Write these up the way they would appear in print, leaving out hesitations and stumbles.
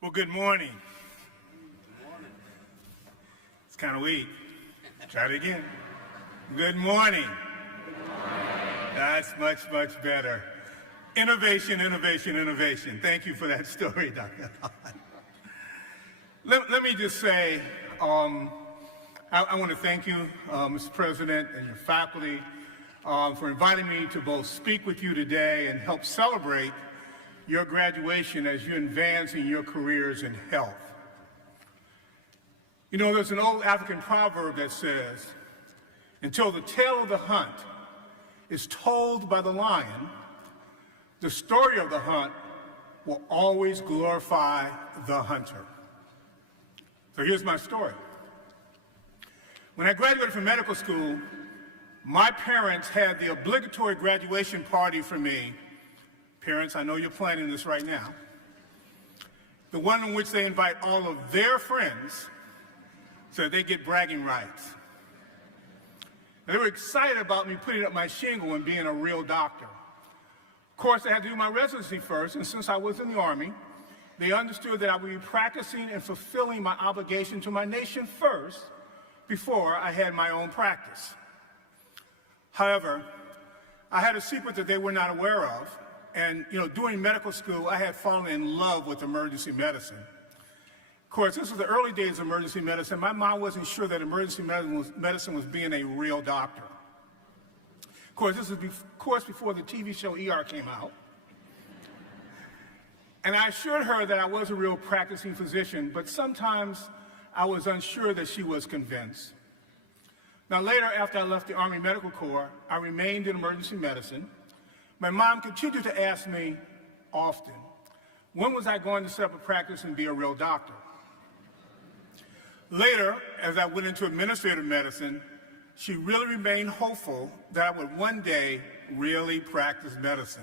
Well, good morning. It's kind of weak. Try it again. Good morning. That's much, much better. Innovation, innovation, innovation. Thank you for that story, Dr. Let me just say, I want to thank you, Mr. President, and your faculty for inviting me to both speak with you today and help celebrate your graduation as you advance in your careers in health. You know, there's an old African proverb that says, until the tale of the hunt is told by the lion, the story of the hunt will always glorify the hunter. So here's my story. When I graduated from medical school, my parents had the obligatory graduation party for me. Parents, I know you're planning this right now. The one in which they invite all of their friends so that they get bragging rights. And they were excited about me putting up my shingle and being a real doctor. Of course, I had to do my residency first, and since I was in the Army, they understood that I would be practicing and fulfilling my obligation to my nation first before I had my own practice. However, I had a secret that they were not aware of. And, you know, during medical school, I had fallen in love with emergency medicine. Of course, this was the early days of emergency medicine. My mom wasn't sure that emergency medicine was being a real doctor. Of course, this was before the TV show ER came out. And I assured her that I was a real practicing physician, but sometimes I was unsure that she was convinced. Now, later, after I left the Army Medical Corps, I remained in emergency medicine. My mom continued to ask me often, when was I going to set up a practice and be a real doctor? Later, as I went into administrative medicine, she really remained hopeful that I would one day really practice medicine.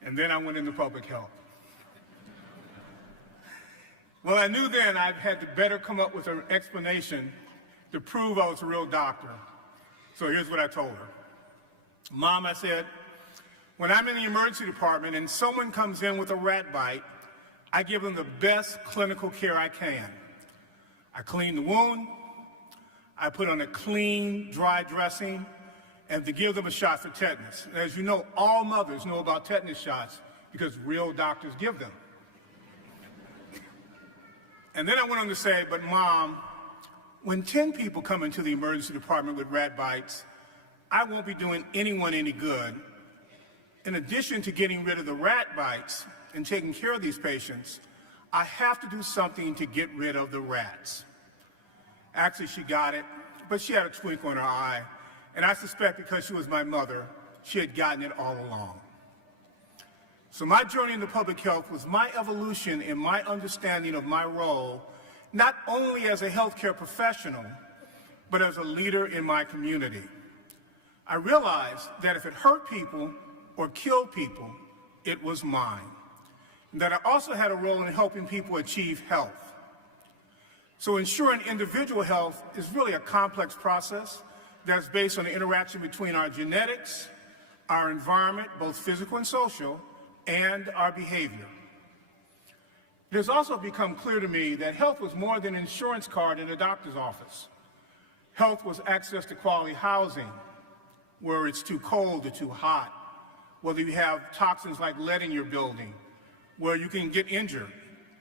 And then I went into public health. Well, I knew then I had to better come up with an explanation to prove I was a real doctor. So here's what I told her. Mom, I said, when I'm in the emergency department and someone comes in with a rat bite, I give them the best clinical care I can. I clean the wound, I put on a clean, dry dressing, and to give them a shot for tetanus. And as you know, all mothers know about tetanus shots because real doctors give them. And then I went on to say, but Mom, when 10 people come into the emergency department with rat bites, I won't be doing anyone any good. In addition to getting rid of the rat bites and taking care of these patients, I have to do something to get rid of the rats. Actually, she got it, but she had a twinkle in her eye, and I suspect because she was my mother, she had gotten it all along. So my journey into public health was my evolution in my understanding of my role, not only as a healthcare professional, but as a leader in my community. I realized that if it hurt people or killed people, it was mine. And that I also had a role in helping people achieve health. So ensuring individual health is really a complex process that's based on the interaction between our genetics, our environment, both physical and social, and our behavior. It has also become clear to me that health was more than an insurance card in a doctor's office. Health was access to quality housing, where it's too cold or too hot, whether you have toxins like lead in your building, where you can get injured,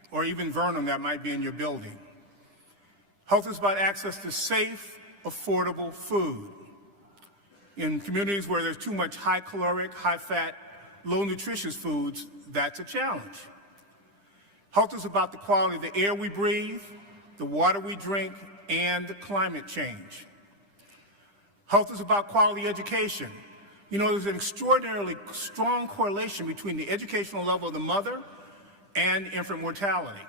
or even venom that might be in your building. Health is about access to safe, affordable food. In communities where there's too much high caloric, high fat, low nutritious foods, that's a challenge. Health is about the quality of the air we breathe, the water we drink, and climate change. Health is about quality education. You know, there's an extraordinarily strong correlation between the educational level of the mother and infant mortality.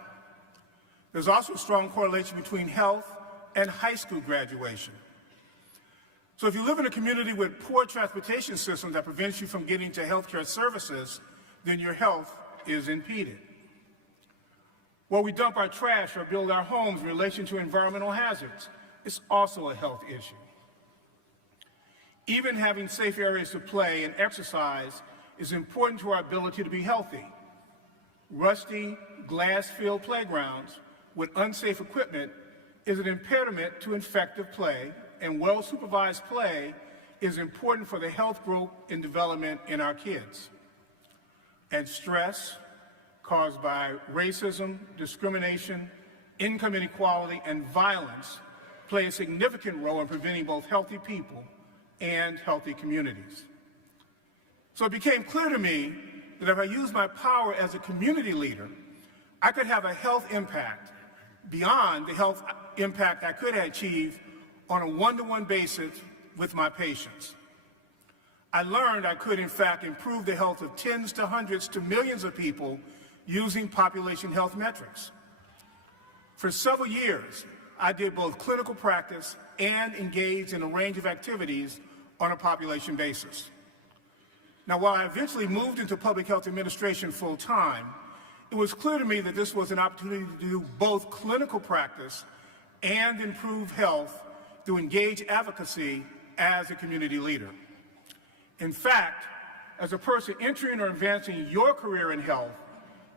There's also a strong correlation between health and high school graduation. So if you live in a community with poor transportation systems that prevents you from getting to healthcare services, then your health is impeded. Where we dump our trash or build our homes in relation to environmental hazards, it's also a health issue. Even having safe areas to play and exercise is important to our ability to be healthy. rusty, glass-filled playgrounds with unsafe equipment is an impediment to effective play, and well-supervised play is important for the health, growth, and development in our kids. And stress caused by racism, discrimination, income inequality, and violence play a significant role in preventing both healthy people and healthy communities. So it became clear to me that if I used my power as a community leader, I could have a health impact beyond the health impact I could achieve on a one-to-one basis with my patients. I learned I could, in fact, improve the health of tens to hundreds to millions of people using population health metrics. For several years, I did both clinical practice and engaged in a range of activities on a population basis. Now, while I eventually moved into public health administration full-time, it was clear to me that this was an opportunity to do both clinical practice and improve health through engaged advocacy as a community leader. In fact, as a person entering or advancing your career in health,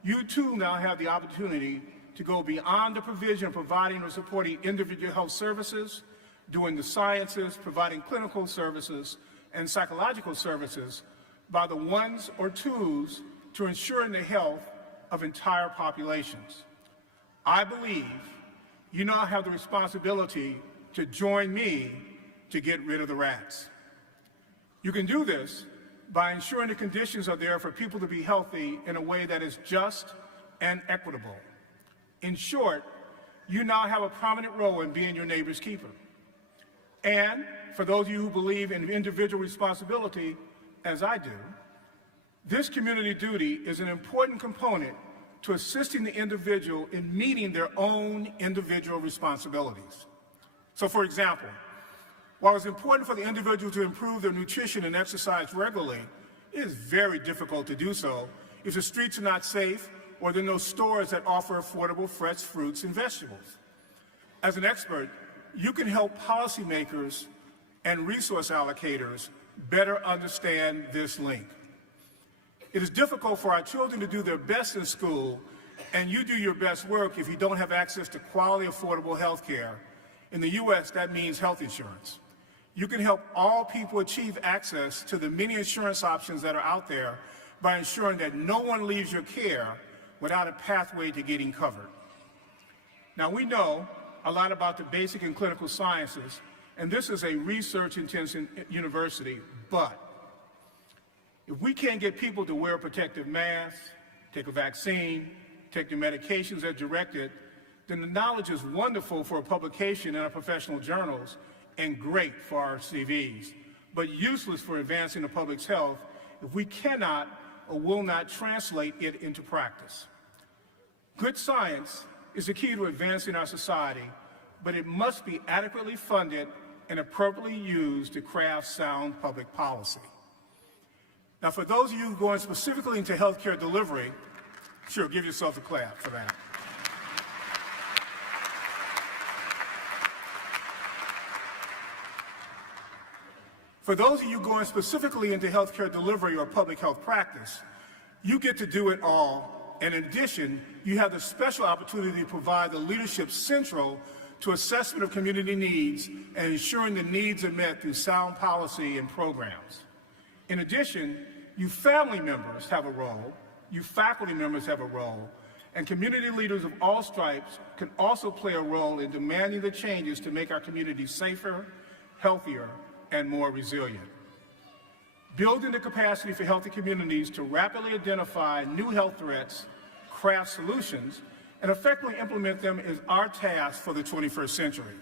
you too now have the opportunity to go beyond the provision of providing or supporting individual health services, doing the sciences, providing clinical services, and psychological services by the ones or twos to ensuring the health of entire populations. I believe you now have the responsibility to join me to get rid of the rats. You can do this by ensuring the conditions are there for people to be healthy in a way that is just and equitable. In short, you now have a prominent role in being your neighbor's keeper. And for those of you who believe in individual responsibility, as I do, this community duty is an important component to assisting the individual in meeting their own individual responsibilities. So, for example, while it's important for the individual to improve their nutrition and exercise regularly, it is very difficult to do so if the streets are not safe or there are no stores that offer affordable fresh fruits and vegetables. As an expert, you can help policymakers and resource allocators better understand this link. It is difficult for our children to do their best in school, and you do your best work if you don't have access to quality, affordable health care. In the U.S., that means health insurance. You can help all people achieve access to the many insurance options that are out there by ensuring that no one leaves your care without a pathway to getting covered. Now, we know a lot about the basic and clinical sciences, and this is a research-intensive university, but if we can't get people to wear protective masks, take a vaccine, take their medications as directed, then the knowledge is wonderful for a publication in our professional journals and great for our CVs, but useless for advancing the public's health if we cannot or will not translate it into practice. Good science is the key to advancing our society, but it must be adequately funded and appropriately used to craft sound public policy. Now, for those of you going specifically into healthcare delivery, sure, give yourself a clap for that. For those of you going specifically into healthcare delivery or public health practice, you get to do it all, and in addition, you have the special opportunity to provide the leadership central to assessment of community needs and ensuring the needs are met through sound policy and programs. In addition, you family members have a role, you faculty members have a role, and community leaders of all stripes can also play a role in demanding the changes to make our communities safer, healthier, and more resilient. Building the capacity for healthy communities to rapidly identify new health threats, craft solutions, and effectively implement them is our task for the 21st century.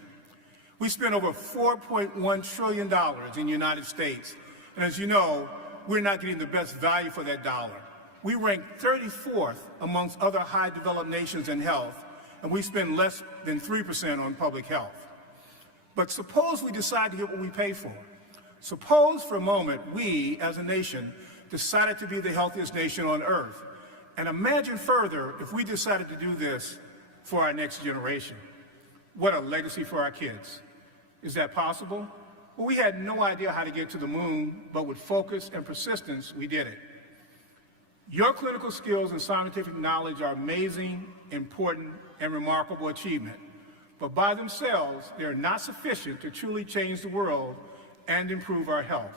We spend over $4.1 trillion in the United States, and as you know, we're not getting the best value for that dollar. We rank 34th amongst other high developed nations in health, and we spend less than 3% on public health. But suppose we decide to get what we pay for. Suppose for a moment we, as a nation, decided to be the healthiest nation on earth. And imagine further if we decided to do this for our next generation. What a legacy for our kids. Is that possible? Well, we had no idea how to get to the moon, but with focus and persistence, we did it. Your clinical skills and scientific knowledge are amazing, important, and remarkable achievement, but by themselves, they are not sufficient to truly change the world and improve our health.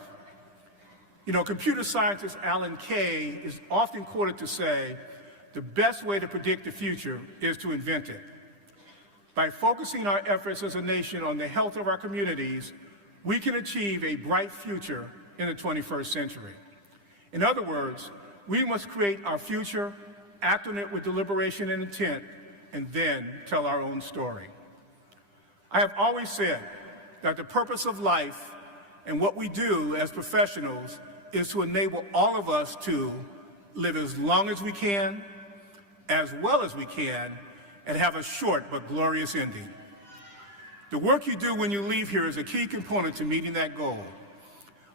You know, computer scientist Alan Kay is often quoted to say, the best way to predict the future is to invent it. By focusing our efforts as a nation on the health of our communities, we can achieve a bright future in the 21st century. In other words, we must create our future, act on it with deliberation and intent, and then tell our own story. I have always said that the purpose of life and what we do as professionals is to enable all of us to live as long as we can, as well as we can, and have a short but glorious ending. The work you do when you leave here is a key component to meeting that goal.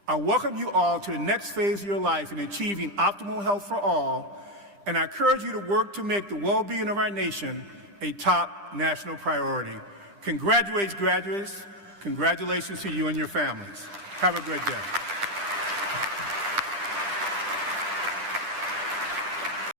I welcome you all to the next phase of your life in achieving optimal health for all, and I encourage you to work to make the well-being of our nation a top national priority. Congratulations, graduates. Congratulations to you and your families. Have a great day.